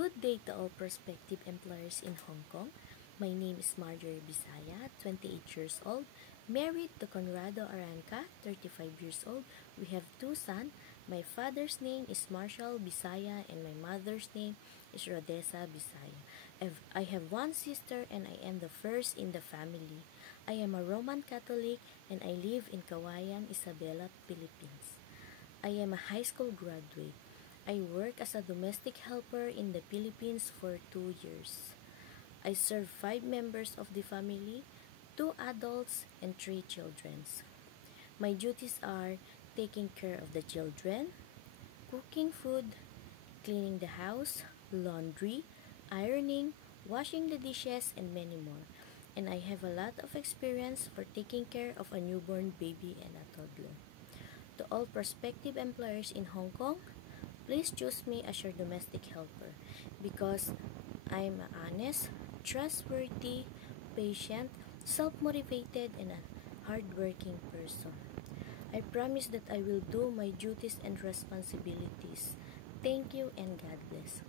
Good day to all prospective employers in Hong Kong. My name is Marjorie Bisaya, 28 years old, married to Conrado Aranca, 35 years old. We have two sons. My father's name is Marshall Bisaya and my mother's name is Rodessa Bisaya. I have one sister and I am the first in the family. I am a Roman Catholic and I live in Cauayan, Isabela, Philippines. I am a high school graduate. I work as a domestic helper in the Philippines for 2 years. I serve 5 members of the family, 2 adults and 3 children. My duties are taking care of the children, cooking food, cleaning the house, laundry, ironing, washing the dishes, and many more. And I have a lot of experience for taking care of a newborn baby and a toddler. To all prospective employers in Hong Kong, please choose me as your domestic helper because I'm an honest, trustworthy, patient, self-motivated, and a hardworking person. I promise that I will do my duties and responsibilities. Thank you and God bless.